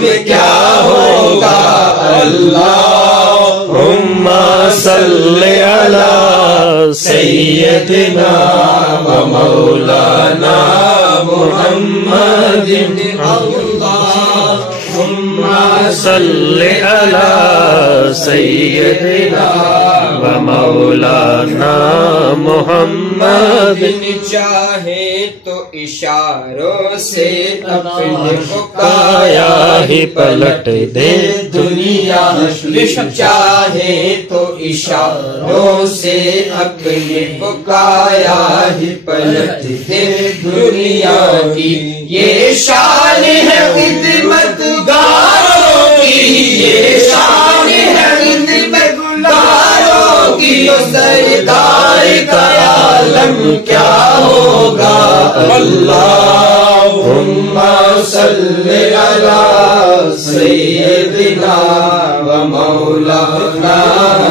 کیا ہوگا اللہم صلی علی سیدنا و مولانا محمد اللہم صلی علی سیدنا و مولانا محمد چاہے تو اشاروں سے اپنے بقایا ہی پلٹ دے دنیا چاہے تو اشاروں سے اپنے بقایا ہی پلٹ دے دنیا کی یہ شان ہے خدمت گاروں کی یہ شان ہے خدمت گاروں کی سردار کا عالم کیا ہوگا اللہم صلی علی سیدنا و مولانا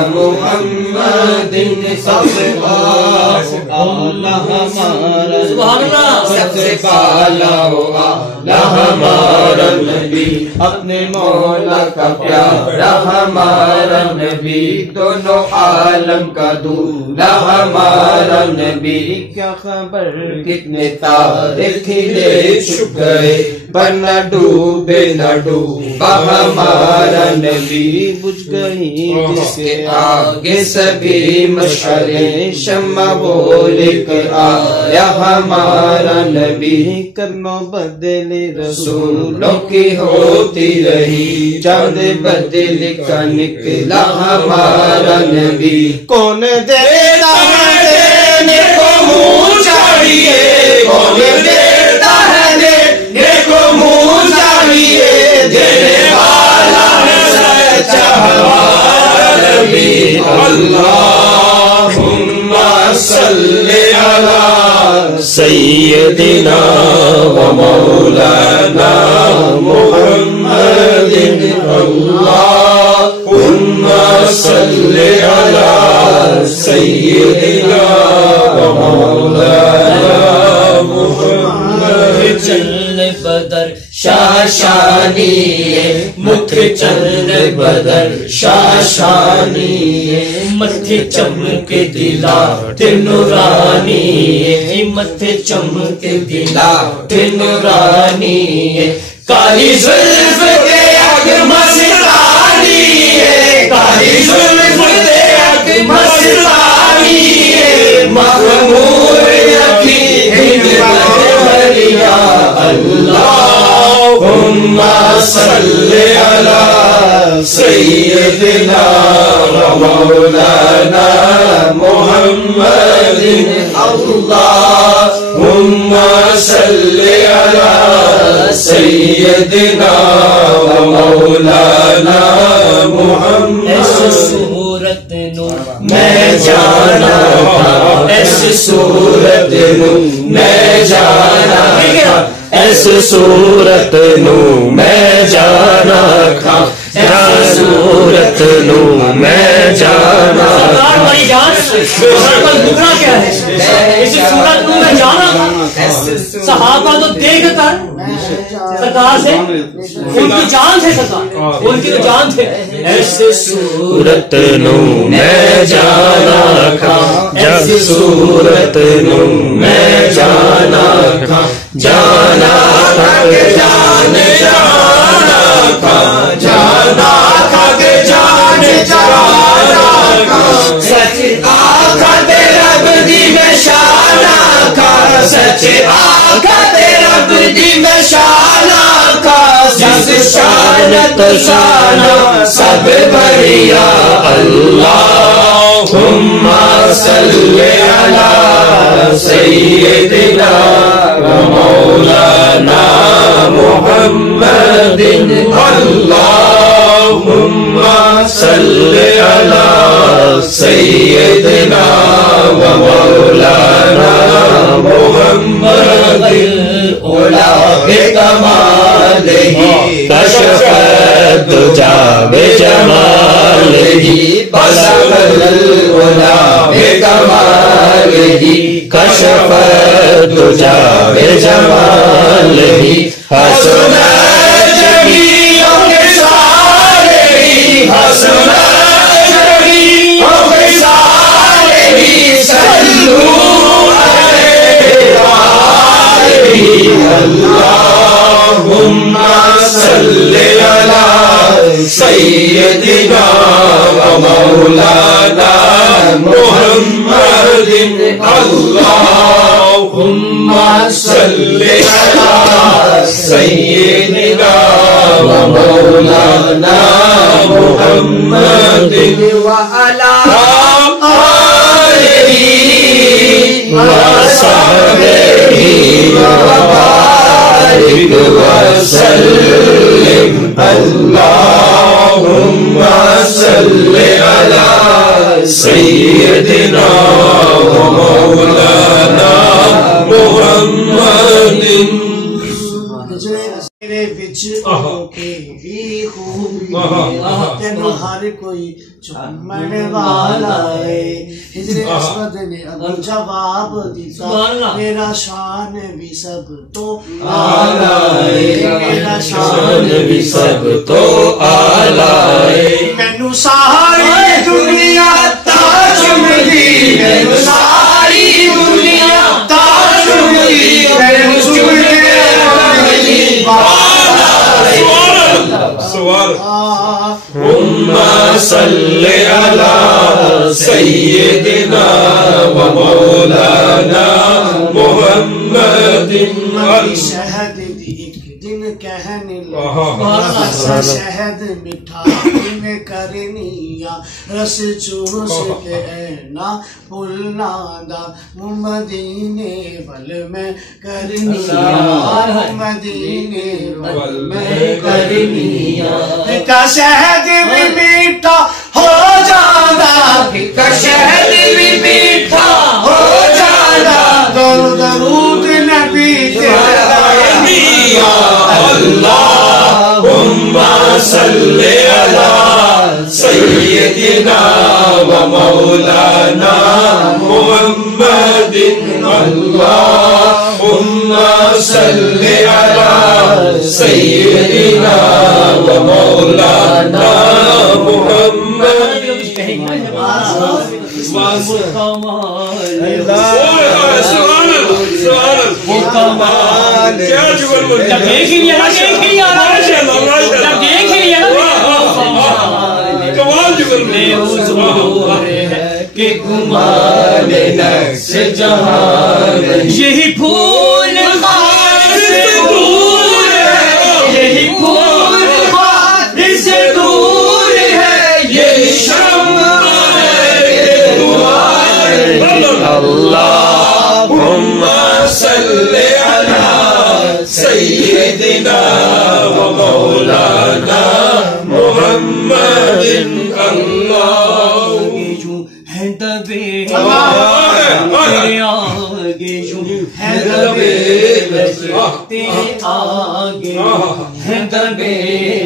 محمد سب سے بالا ہمارا نبی اپنے مولا کا پیارا ہمارا نبی دونوں عالم کا دولا ہمارا نبی کیا خبر کتنے تارے کھلے چھپ گئے پر نہ ڈوبے نہ ڈوبا ہمارا نبی بجھ گئی جس کے آگے سبھی مشعلے شمع وہ لے کر آیا ہمارا نبی کرنوں بدلے رسولوں کی ہوتی رہی چاند بدل کا نکلا ہمارا نبی کون دیتا ہے دینے کو منہ چاہیے کون دیتا ہے دینے کو منہ چاہیے دینے والا ہے سچا ہمارا نبی اللہم صلی علی سیدنا و مولانا محمد اللہم صلی علی سیدنا و مولانا محمد چل بدر شاشانی مٹھ چند بدر شاشانی متھے چمک دلا نورانی متھے چمک دلا نورانی کالی زلف کے اگ مسلانی کالی زلف کے اگ مسلانی مغمور یقی ہند بہریا اللہم صلی علی سیدنا و مولانا محمد اللہم صلی علی سیدنا و مولانا محمد ایسی صورت نو میں جانا ایسی صورت نو میں جانا ایسی صورت نو میں جانا صورت نو میں جانا کیا ہے اس صورت نو میں جانا صحابہ تو دیکھ کر سرکار سے ان کی جان تھے سرکار ان کی تو جان تھے ایسی صورت نو میں جانا ایسی صورت نو میں جانا جانا جان جانا جانا جان جانا سچ آقا تیرا بدی میں شانا کا سچ آقا تیرا بدی میں شانا کا جس شانت شانا سب بڑھیا اللہم صلی علی سیدنا و مولانا محمد اللہم صلی علی سیدنا و مولانا محمد اولا بکمالہ کشف الدجا بجمالہ بلغ العلا بکمالہ کشف الدجا بجمالہ حسن جمیع اللهم صل على سيدنا ومولانا محمد اللهم صل على سيدنا ومولانا محمد وعلى آله وصحبه وبارك وسلم اللهم صل على سيدنا ومولانا محمد میرے وچ کے بھی خوبیاں تینوں ہر کوئی چومن والا ہے ہجر اسود نے ابو جواب دیتا میرا شان بھی سب تو آلہ ہے میرا شان بھی سب تو آلہ ہے مینوں ساری دنیا تاج ملی مینوں ساری دنیا تاج ملی مینوں چومے اللهم صل على سيدنا ومولانا محمد شہد دی ایک دن کہنے لگا شہد مٹھا دن کرنیا رس چوس کے اینا بھولنا دا مدینے ول میں کرنیا مدینے ول میں کرنیا کا شہد بھی میٹھا ہو جانا کا شہد بھی میٹھا ہو جانا درود نبی اللهم صل على سيدنا ومولانا محمد اللهم صل على سيدنا ومولانا محمد یہی پھول خار سے دور ہے یہی پھول خار سے دور ہے یہی شمع اللهم صل على سيدنا ومولانا محمد اللہ جو ہے دبے آگے جو ہے دبے تیرے آگے ہے دبے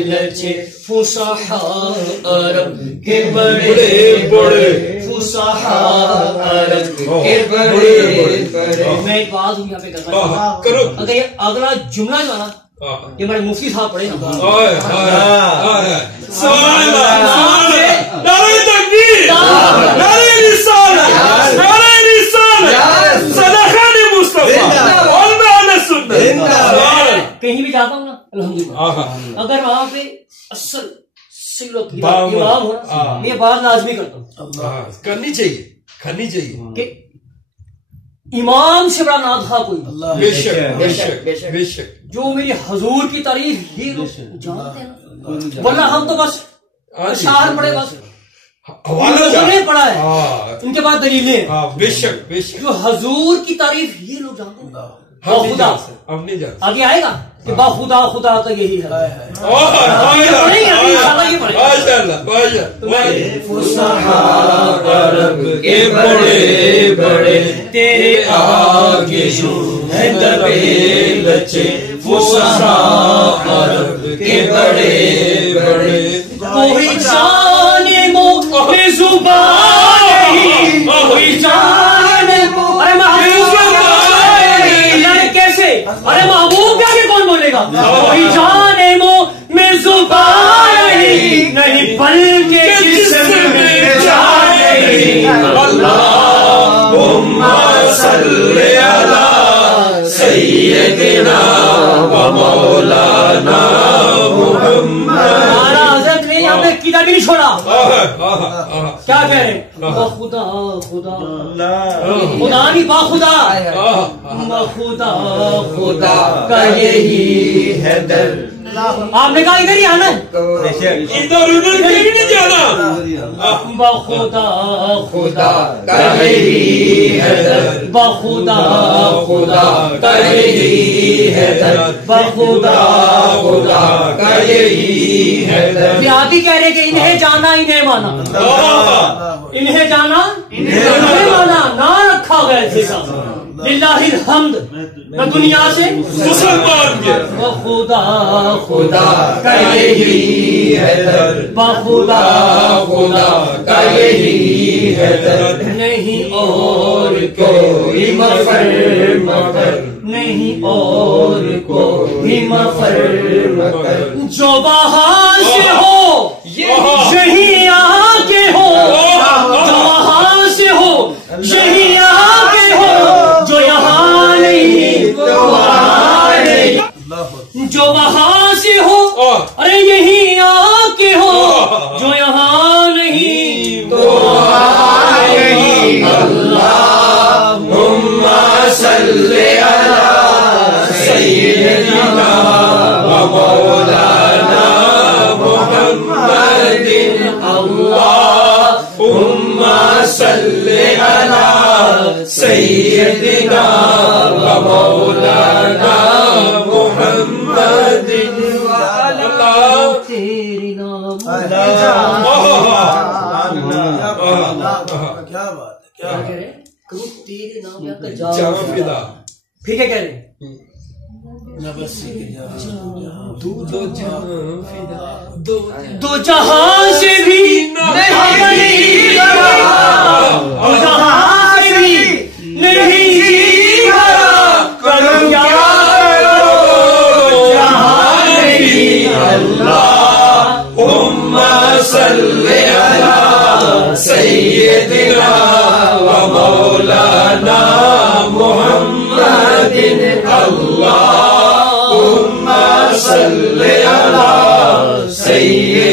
لچے فصحاء عرب کے بڑے بڑے فصحاء عرب کے بڑے بڑے میں ایک بات یہاں پہ کرنا اگر یہ اگلا جملہ جو ہے نا یہ ہمارے مفتی صاحب پڑھے نا کہیں بھی جاتا ہوں نا الحمدللہ اگر وہاں پہ اصل سیرت امام ہو یہ بات لازمی کرتا ہوں کرنی چاہیے کرنی چاہیے کہ امام سے بڑا نہ تھا کوئی بے شک بے شک بے شک جو میری حضور کی تعریف یہ لوگ جانتے ہیں ورنہ ہم تو بس اشعار پڑے بس حوالہ پڑا ہے ان کے بعد دلیلیں بے شک بے شک جو حضور کی تعریف یہ لوگ جانتے ہیں خدا اب نہیں جانتے آگے آئے گا کہ با خدا خدا کا یہی ہے فصحاء عرب کے بڑے بڑے تیرے آگے جو ہے دبے لچے فصحاء عرب کے بڑے بڑے کوئی جانے موقع زبان نہیں کوئی جانے ارے کیسے ارے محبوب کیا کہ کون بولے گا کوئی جانے میں زبان نہیں بلکہ اللهم صل على سيدنا ومولانا محمد. حضرت نے یہاں پہ عقیدہ بھی نہیں چھوڑا. کیا کہہ رہے ہیں؟ با خدا خدا خدا نہیں با خدا با خدا خدا کا یہی ہے در. آپ نے کہا ادھر ہی آنا ہے, ادھر ادھر کہیں نہیں جانا. با خدا خدا کا یہی ہے در, با خدا خدا کا یہی ہے در, با خدا خدا کا یہی ہے در. دیہاتی کہہ رہے کہ انہیں جانا انہیں مانا, انہیں جانا انہیں مانا, نہ رکھا گیا جیسا. للہ الحمد نہ دنیا سے مسلمان کے خدا خدا کا یہی ہے در, بخدا خدا کا یہی ہے در. نہیں اور کوئی مفر مگر, نہیں اور کوئی مفر مگر, جو وہاں سے ہو یہی آ کے ہو, جو وہاں سے ہو یہی آ کے ہو, جو یہاں نہیں تو وہاں نہیں. جو وہاں سے ہو ارے یہی آ کے ہو, جو یہاں نہیں تو وہاں نہیں. اللہم صل علی سیدنا و مولانا محمد. اللہم صل علی سیدنا و مولانا محمد. تیری نام کیا بات ہے, کیا کہہ رہے کرو تیرے نام یا کر جا فدا. پھر کیا کہہ رہے دو جہاں سے بھی نہیں دو جہاں سے بھی نہیں کرم یا جہاں نہیں. اللہم صل علی سیدنا و مولانا محمد. اللہم صل علی سیدنا